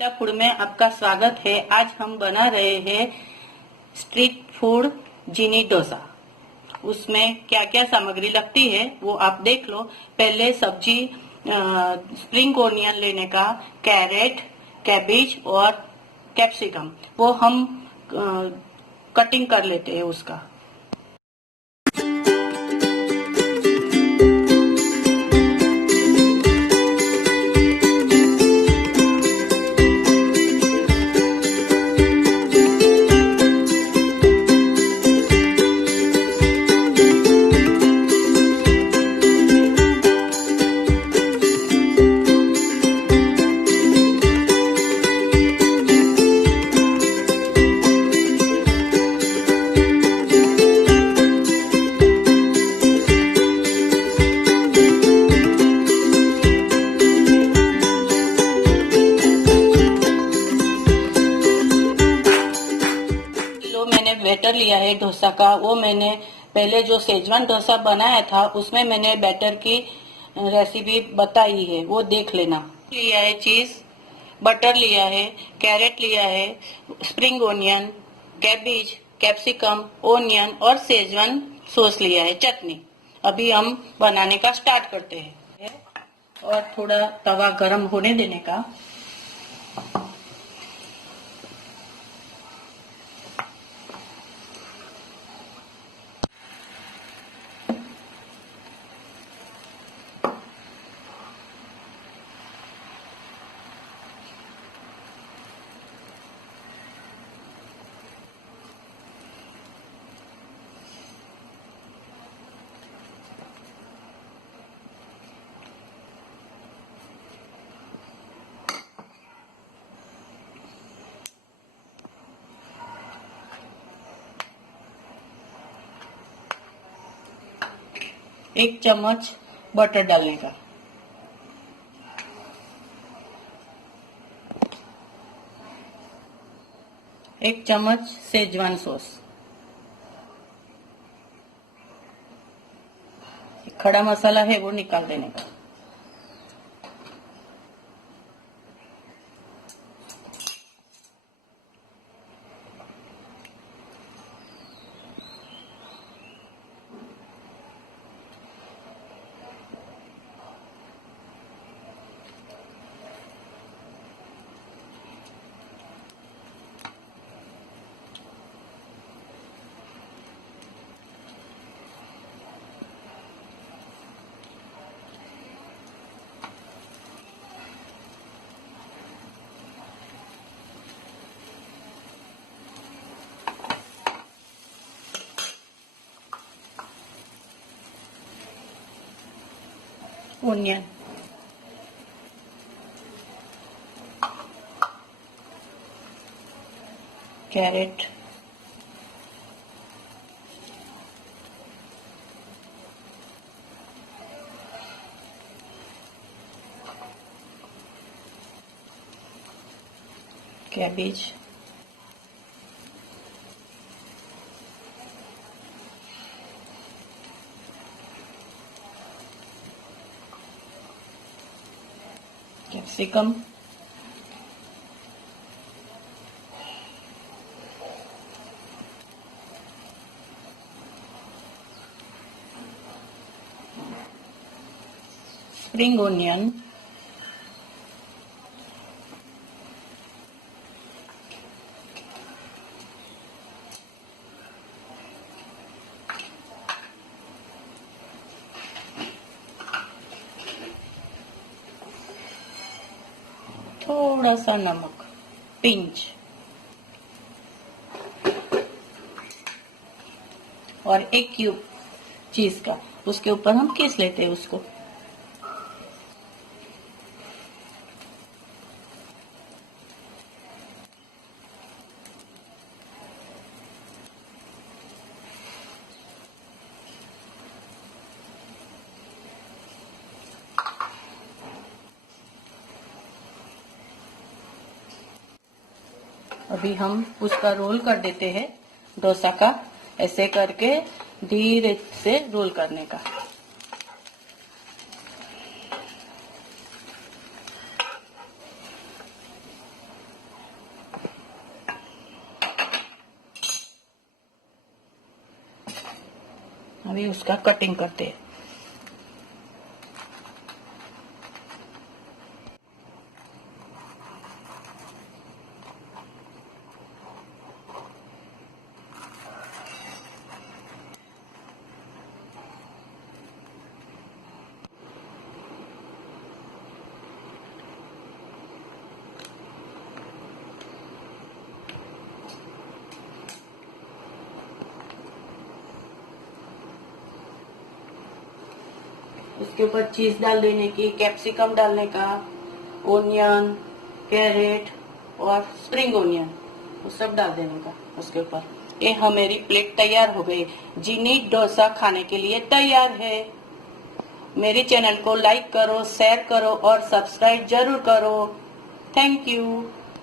मिटा फूड में आपका स्वागत है। आज हम बना रहे हैं स्ट्रीट फूड जीनी डोसा। उसमें क्या क्या सामग्री लगती है वो आप देख लो। पहले सब्जी स्प्रिंग ओनियन लेने का, कैरेट, कैबेज और कैप्सिकम, वो हम कटिंग कर लेते हैं उसका। बैटर लिया है डोसा का, वो मैंने पहले जो सेजवान डोसा बनाया था उसमें मैंने बैटर की रेसिपी बताई है, वो देख लेना। लिया है चीज, बटर लिया है, कैरेट लिया है, spring onion, cabbage, capsicum, onion और सेजवान सॉस लिया है, चटनी। अभी हम बनाने का स्टार्ट करते हैं और थोड़ा तवा गरम होने देने का। एक चम्मच बटर डालने का, एक चम्मच सेजवान सॉस, खड़ा मसाला है वो निकाल देने का, onion, carrot, cabbage, capsicum, spring onion, थोड़ा सा नमक, पिंच, और एक क्यूब चीज का, उसके ऊपर हम किस लेते हैं उसको। अभी हम उसका रोल कर देते हैं डोसा का, ऐसे करके धीरे से रोल करने का। अभी उसका कटिंग करते हैं। उसके ऊपर चीज डाल देने की, कैप्सिकम डालने का, ओनियन, कैरेट और स्प्रिंग ओनियन, वो सब डाल देने का उसके ऊपर। ये हमारी प्लेट तैयार हो गई। जीनी डोसा खाने के लिए तैयार है। मेरे चैनल को लाइक करो, शेयर करो और सब्सक्राइब जरूर करो। Thank you.